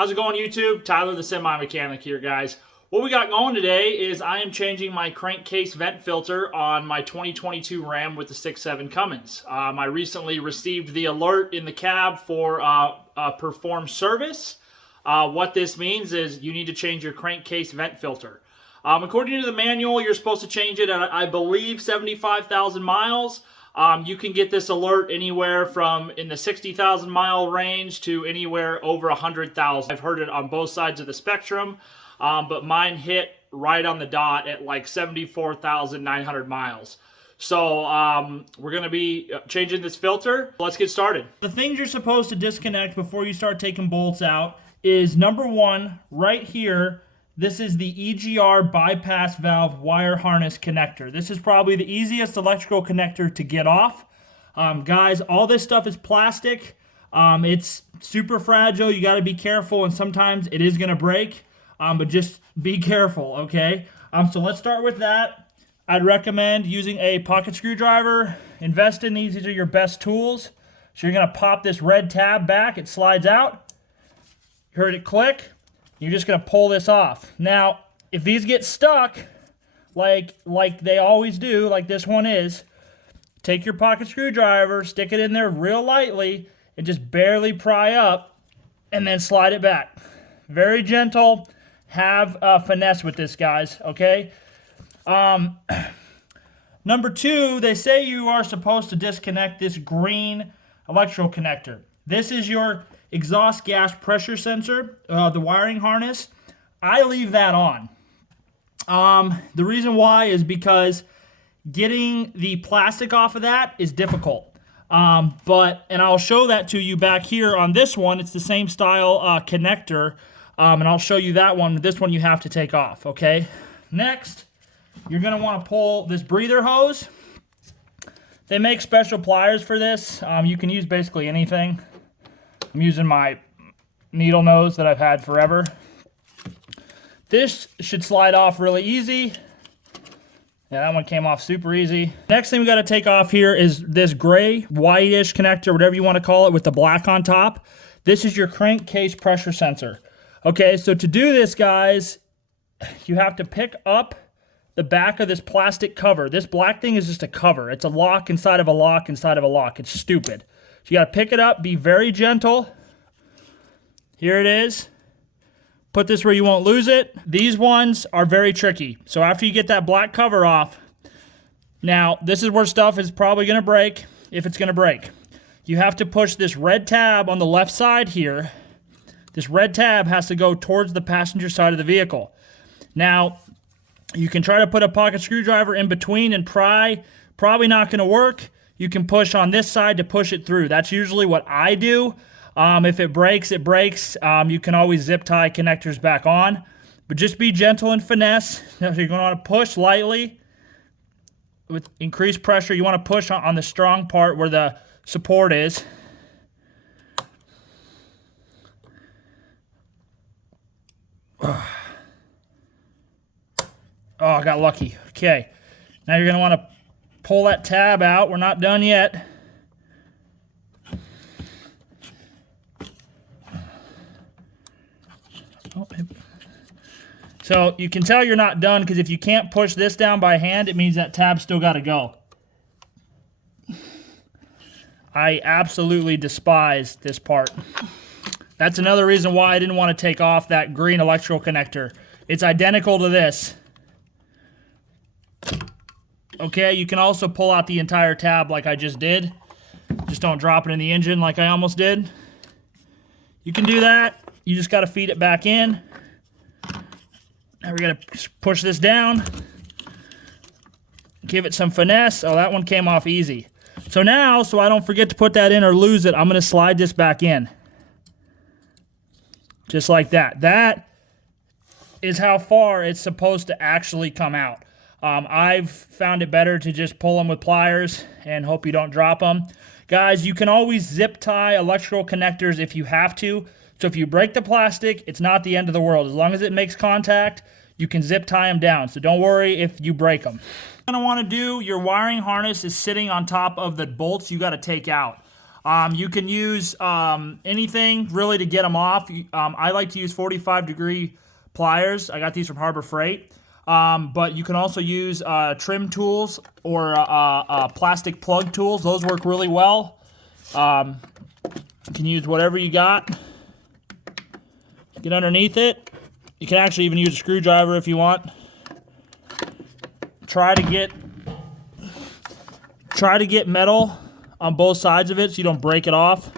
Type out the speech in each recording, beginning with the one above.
How's it going, YouTube? Tyler the Semi-Mechanic here, guys. What we got going today is I am changing my crankcase vent filter on my 2022 Ram with the 6.7 Cummins. I recently received the alert in the cab for perform service. What this means is you need to change your crankcase vent filter. According to the manual, you're supposed to change it at, I believe, 75,000 miles. You can get this alert anywhere from in the 60,000 mile range to anywhere over 100,000. I've heard it on both sides of the spectrum, but mine hit right on the dot at like 74,900 miles. So we're going to be changing this filter. Let's get started. The things you're supposed to disconnect before you start taking bolts out is, number one, right here, this is the EGR bypass valve wire harness connector. This is probably the easiest electrical connector to get off. Guys, all this stuff is plastic. It's super fragile. You got to be careful, and sometimes it is going to break, but just be careful, okay? So let's start with that. I'd recommend using a pocket screwdriver. Invest in these. These are your best tools. So you're going to pop this red tab back. It slides out. You heard it click. You're just going to pull this off. Now, if these get stuck, like they always do, like this one is, take your pocket screwdriver, stick it in there real lightly, and just barely pry up, and then slide it back. Very gentle. Have finesse with this, guys, okay? Number two, they say you are supposed to disconnect this green electrical connector. This is your exhaust gas pressure sensor, the wiring harness. I leave that on. The reason why is because getting the plastic off of that is difficult. And I'll show that to you back here on this one. It's the same style connector, and I'll show you that one. This one you have to take off, okay? Next, you're gonna wanna pull this breather hose. They make special pliers for this. You can use basically anything. I'm using my needle nose that I've had forever. This should slide off really easy. Yeah, that one came off super easy. Next thing we got to take off here is this gray, whitish connector, whatever you want to call it, with the black on top. This is your crankcase pressure sensor. Okay, so to do this, guys, you have to pick up the back of this plastic cover. This black thing is just a cover. It's a lock inside of a lock inside of a lock. It's stupid. So you got to pick it up, be very gentle. Here it is. Put this where you won't lose it. These ones are very tricky. So after you get that black cover off, now this is where stuff is probably going to break, if it's going to break. You have to push this red tab on the left side here. This red tab has to go towards the passenger side of the vehicle. Now, you can try to put a pocket screwdriver in between and pry. Probably not going to work. You can push on this side to push it through. That's usually what I do. If it breaks, it breaks. You can always zip tie connectors back on. But just be gentle and finesse. Now, you're going to want to push lightly with increased pressure. You want to push on the strong part where the support is. Oh, I got lucky. Okay. Now you're going to want to pull that tab out. We're not done yet. So you can tell you're not done because if you can't push this down by hand, it means that tab's still got to go. I absolutely despise this part. That's another reason why I didn't want to take off that green electrical connector. It's identical to this. Okay, you can also pull out the entire tab like I just did. Just don't drop it in the engine like I almost did. You can do that. You just got to feed it back in. Now we got to push this down. Give it some finesse. Oh, that one came off easy. So now, so I don't forget to put that in or lose it, I'm going to slide this back in. Just like that. That is how far it's supposed to actually come out. I've found it better to just pull them with pliers and hope you don't drop them. Guys, you can always zip tie electrical connectors if you have to. So if you break the plastic, it's not the end of the world. As long as it makes contact, you can zip tie them down. So don't worry if you break them. What you're going to want to do, your wiring harness is sitting on top of the bolts you got to take out. You can use anything really to get them off. I like to use 45-degree pliers. I got these from Harbor Freight. But you can also use trim tools or plastic plug tools. Those work really well. You can use whatever you got. Get underneath it. You can actually even use a screwdriver if you want. Try to get metal on both sides of it so you don't break it off.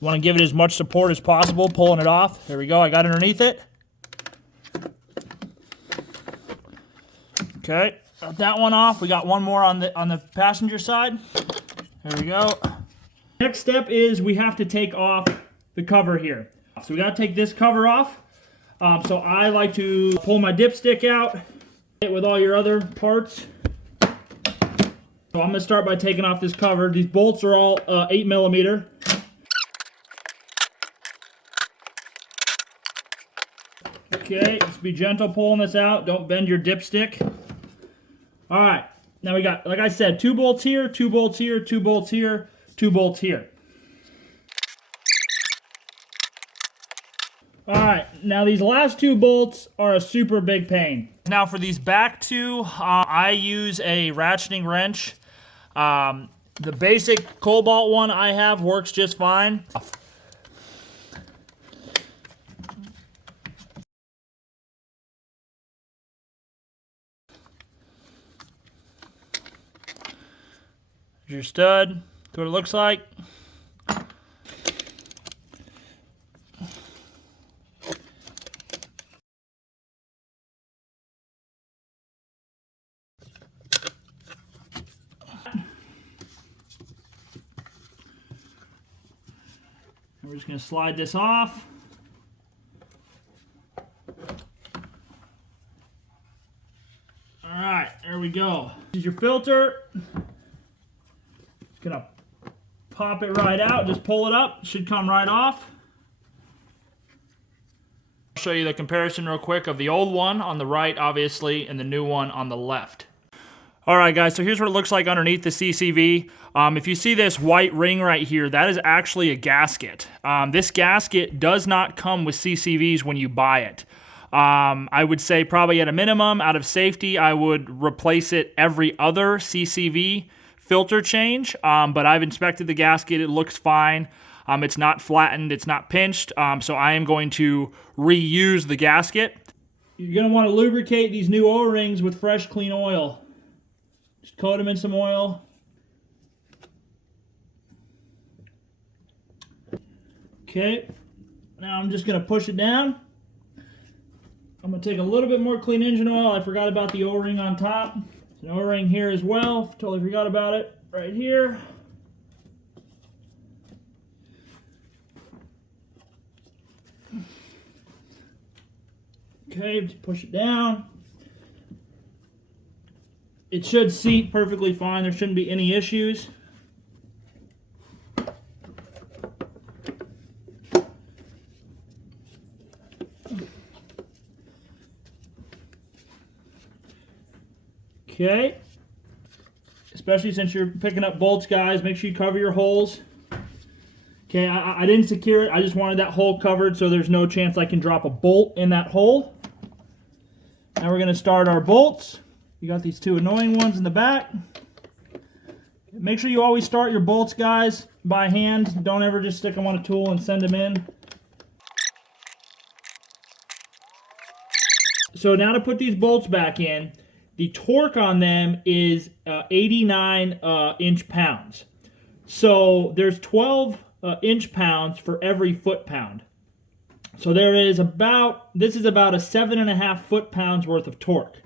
You want to give it as much support as possible, pulling it off. There we go, I got underneath it. Okay, got that one off. We got one more on the passenger side. There we go. Next step is we have to take off the cover here. So we got to take this cover off. So I like to pull my dipstick out with all your other parts. So I'm going to start by taking off this cover. These bolts are all 8mm. Okay, just be gentle pulling this out. Don't bend your dipstick. All right, now we got, like I said, 2 bolts here, 2 bolts here, 2 bolts here, 2 bolts here. All right, now these last 2 bolts are a super big pain. Now for these back 2, I use a ratcheting wrench. The basic Cobalt one I have works just fine. Your stud, that's what it looks like. We're just going to slide this off. All right, there we go. This is your filter. Just going to pop it right out. Just pull it up. It should come right off. I'll show you the comparison real quick of the old one on the right, obviously, and the new one on the left. All right, guys, so here's what it looks like underneath the CCV. If you see this white ring right here, that is actually a gasket. This gasket does not come with CCVs when you buy it. I would say probably at a minimum, out of safety, I would replace it every other CCV filter change. But I've inspected the gasket. It looks fine. It's not flattened. It's not pinched. So I am going to reuse the gasket. You're going to want to lubricate these new O-rings with fresh, clean oil. Just coat them in some oil. Okay, now I'm just going to push it down. I'm going to take a little bit more clean engine oil. I forgot about the O-ring on top. There's an O-ring here as well. Totally forgot about it. Right here. Okay, just push it down. It should seat perfectly fine. There shouldn't be any issues. Okay. Especially since you're picking up bolts, guys, make sure you cover your holes. Okay, I didn't secure it. I just wanted that hole covered so there's no chance I can drop a bolt in that hole. Now we're going to start our bolts. You got these 2 annoying ones in the back. Make sure you always start your bolts, guys, by hand. Don't ever just stick them on a tool and send them in. So now to put these bolts back in, the torque on them is 89 inch-pounds. So there's 12 inch-pounds for every foot-pound. So there is this is about a 7.5 foot-pounds worth of torque.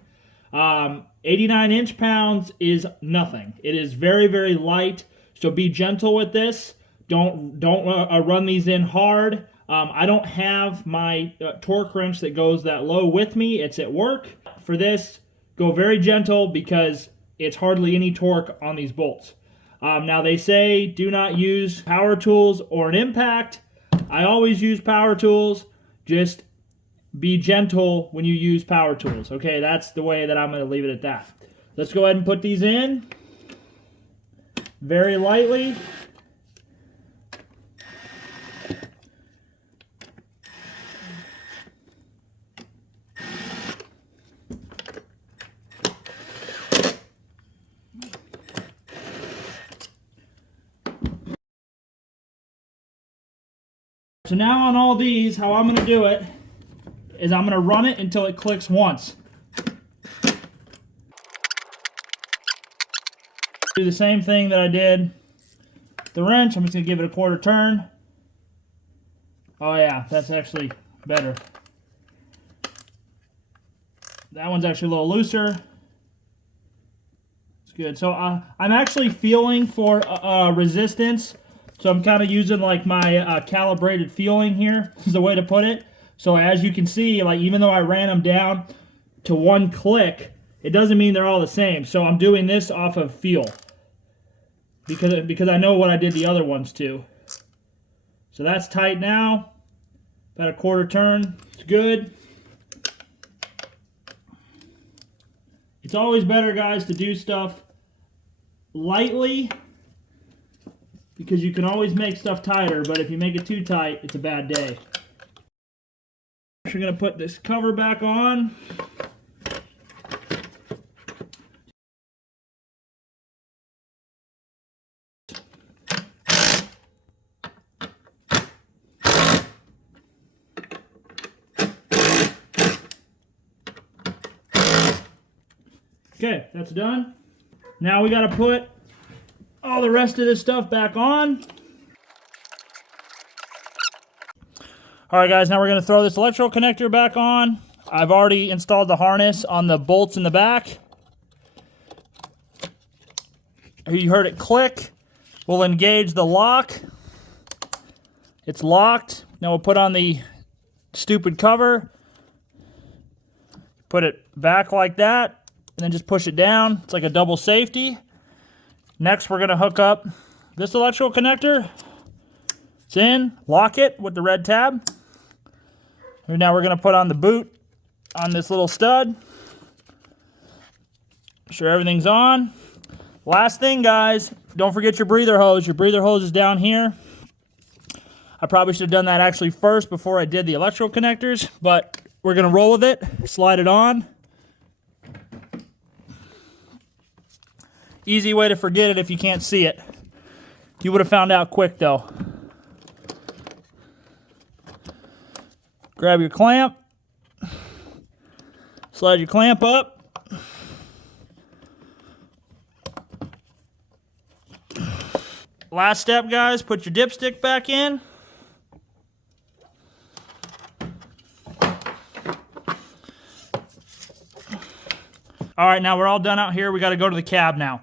89 inch-pounds is nothing. It is very, very light, so be gentle with this. Don't run these in hard. I don't have my torque wrench that goes that low with me. It's at work. For this, go very gentle because it's hardly any torque on these bolts. Now they say do not use power tools or an impact. I always use power tools. Just be gentle when you use power tools. Okay, that's the way that I'm going to leave it at that. Let's go ahead and put these in very lightly. So now on all these, how I'm going to do it is I'm going to run it until it clicks once. Do the same thing that I did the wrench. I'm just going to give it a quarter turn. Oh yeah, that's actually better. That one's actually a little looser. It's good. So I'm actually feeling for resistance. So I'm kind of using like my calibrated feeling here is the way to put it. So as you can see, like even though I ran them down to one click, it doesn't mean they're all the same. So I'm doing this off of feel because I know what I did the other ones to. So that's tight now. About a quarter turn. It's good. It's always better, guys, to do stuff lightly because you can always make stuff tighter, but if you make it too tight, it's a bad day. We're going to put this cover back on. Okay, that's done. Now we got to put all the rest of this stuff back on. All right, guys, now we're going to throw this electrical connector back on. I've already installed the harness on the bolts in the back. You heard it click. We'll engage the lock. It's locked. Now we'll put on the stupid cover. Put it back like that. And then just push it down. It's like a double safety. Next, we're going to hook up this electrical connector. It's in. Lock it with the red tab. And now we're going to put on the boot on this little stud. Make sure everything's on. Last thing, guys, don't forget your breather hose. Your breather hose is down here. I probably should have done that actually first before I did the electrical connectors, but we're going to roll with it. Slide it on. Easy way to forget it if you can't see it. You would have found out quick though. Grab your clamp. Slide your clamp up. Last step, guys, put your dipstick back in. All right, now we're all done out here. We got to go to the cab now.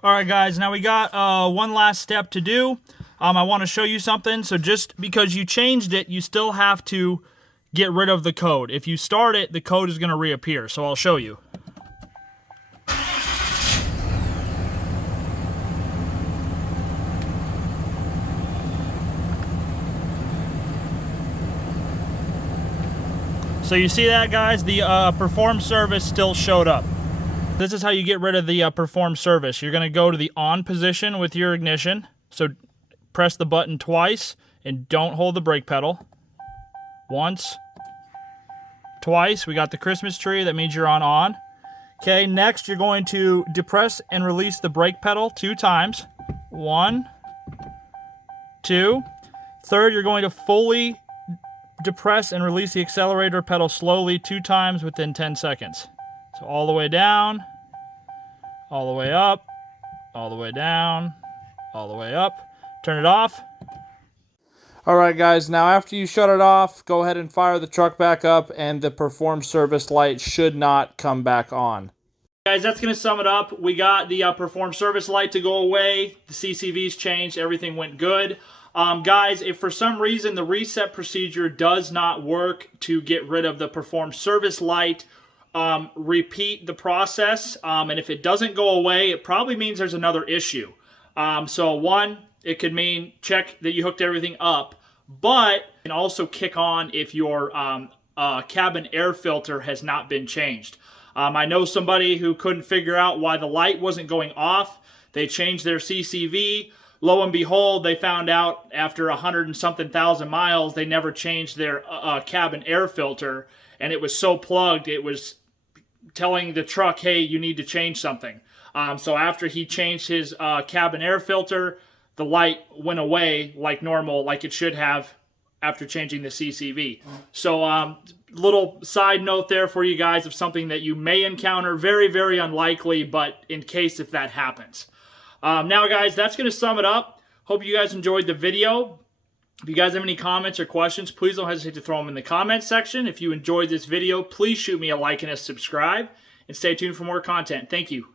All right, guys, now we got one last step to do. I want to show you something. So just because you changed it, you still have to get rid of the code. If you start it, the code is going to reappear. So I'll show you. So you see that, guys? The perform service still showed up. This is how you get rid of the perform service. You're going to go to the on position with your ignition. So press the button twice and don't hold the brake pedal. Once. Twice. We got the Christmas tree. That means you're on. Okay, next you're going to depress and release the brake pedal 2 times. 1, 2. Third, you're going to fully depress and release the accelerator pedal slowly 2 times within 10 seconds. So all the way down, all the way up, all the way down, all the way up. Turn it off. All right, guys, now after you shut it off, go ahead and fire the truck back up and the perform service light should not come back on. Guys, that's going to sum it up. We got the perform service light to go away. The CCV's changed. Everything went good. Guys, if for some reason the reset procedure does not work to get rid of the perform service light, repeat the process, and if it doesn't go away, it probably means there's another issue. So one, it could mean check that you hooked everything up, but it can also kick on if your cabin air filter has not been changed. I know somebody who couldn't figure out why the light wasn't going off. They changed their CCV. Lo and behold, they found out after 100 and something thousand miles, they never changed their cabin air filter, and it was so plugged, it was telling the truck, hey, you need to change something. So after he changed his cabin air filter, the light went away like normal, like it should have after changing the CCV. So little side note there for you guys of something that you may encounter. Very, very unlikely, but in case if that happens. Now, guys, that's going to sum it up. Hope you guys enjoyed the video. If you guys have any comments or questions, please don't hesitate to throw them in the comments section. If you enjoyed this video, please shoot me a like and a subscribe. And stay tuned for more content. Thank you.